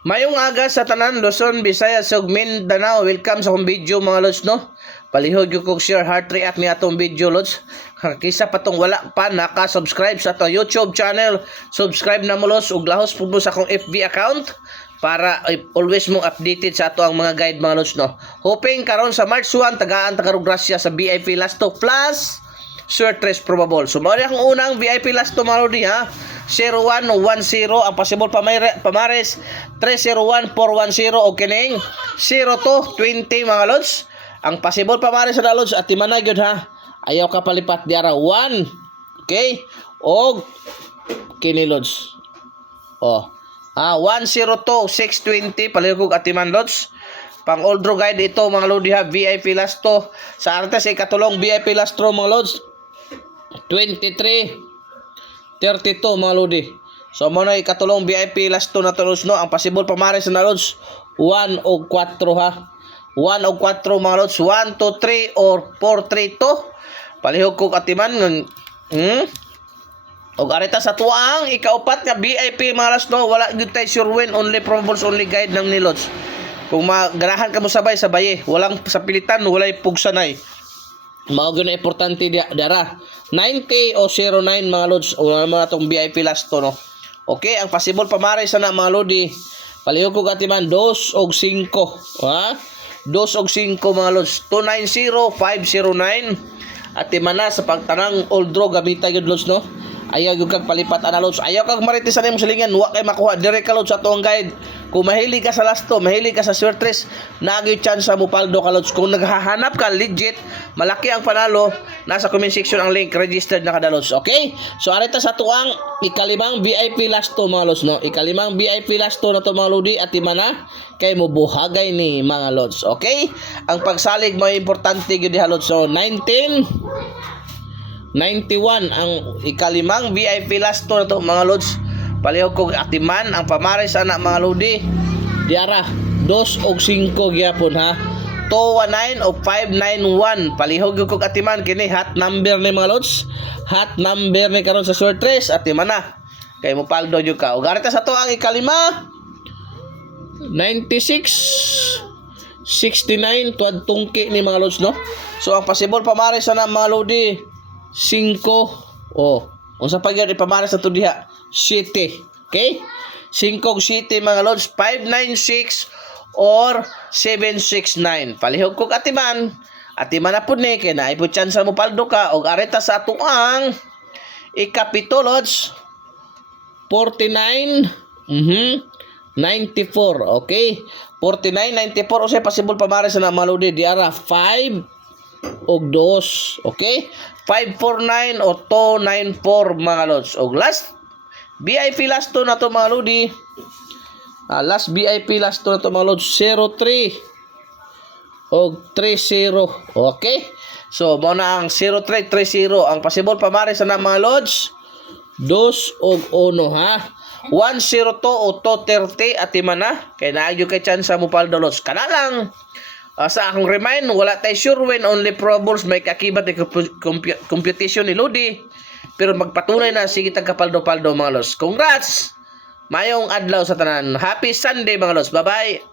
Mayong aga sa tanan, Luzon, Visayas, ug Mindanao. Welcome sa akong video mga lods, no? Palihog yung kong share, heart react ni atong video, lods. Kisa pa tong wala pa naka-subscribe sa atong YouTube channel. Subscribe na mo, lods, ug lahos po mo sa akong FB account para always mong updated sa ato ang mga guide mga lods, no? Hoping karon sa March 1, tagaan tagarog grasya sa VIP Lasto Plus Sure 3 probable. So, mao akong unang VIP Lasto mga lods, ha? 0110 ang possible pamares 301 410 o kining 0220 mga lods. Ang possible pamares sa lods at timana gyud ha. Ayaw ka palipat diara 1. Okay? Og kini lods. 102 620 palihog at timan lods. Pang old draw guide ito mga lodi ha, VIP Lasto sa artes ay katulong VIP Lastro mga lods 23 32 mga lodi. So mo na ikatulong VIP Lasto na tulos, no. Ang possible pamares na lods 1 o 4 ha. 1 o 4 mga lods. 1 to 3 or 4 3 to. Palihog ko katiman og arita sa tuang ikaupat nga VIP mga lods, no. Wala gyud tay sure win, only probables, only guide ng ni lods. Kung maganahan ka mo sabay walang sa pilitan, walay pugsanay. Mao gyud na importante dara 90 o 09 mga lods o mga tong VIP Lasto, no. Okay, ang possible pamares na mga lodi palihog ko katiman 2 og 5 ha. 2 og 5 mga lods 290 509 at timana sa pagtanang old draw gamita gyud lods, no. Ayaw yung kag palipat ana lods, ayaw kag maritisan imong silingan, wa kay makuha dire ka lods sa tuong guide. Kung mahilig ka sa Lasto, mahilig ka sa Sure 3, nagi chance sa mupaldo ka lods. Kung naghahanap ka legit, malaki ang panalo, nasa comment section ang link, registered na kada lods. Okay? So arita sa tuang ikalimang VIP Lasto mga lods, no. Ikalimang VIP Lasto na to mga lodi at timana kay mo buhagay ni mga lods. Okay? Ang pagsalig mo importante gyud diha lods. So 1991 ang ikalimang VIP Lasto na to mga lods. Palihog ko atiman ang pamares ana mga lodi diara 2 og 5 gyapon ha. 219 o 591 palihog ko atiman kini hot number ni mga lods. Hot number ni karon sa Sure 3 atiman na kay mo paldo jud ka. Ug arita sa to ang ikalima 96 69 tuad tungki ni mga lods, no. So ang possible pamares ana mga lodi 5 unsa pa gyud ipamares sa to diha 7. Okay? 5 7 mga lods 596 or 769. Palihog ko atiman na pud ni kay naay pud chance mo paldo ka. Og arita sa atuang ikapito lods 49 94. Okay? 49 94 usay possible pamares na mga lodi diara 5 og 2. Okay? 549 o 294 mga lods. Og last VIP Lasto na to mga lodi. Last VIP Lasto na to mga lods 03 og 30. Okay? So mo na ang 0330 ang possible pamares na mga lods 2 og 1 ha. 102 o 230 at timana kay naagyo kay chance mo paldo lods. Kana lang. Sa akong remind, wala tay sure win, only probables, may kakibat ni computation ni Lodi. Pero magpatunay na sige tagkapaldo-paldo mga los. Congrats! Mayong adlaw sa tanan. Happy Sunday mga los. Bye-bye!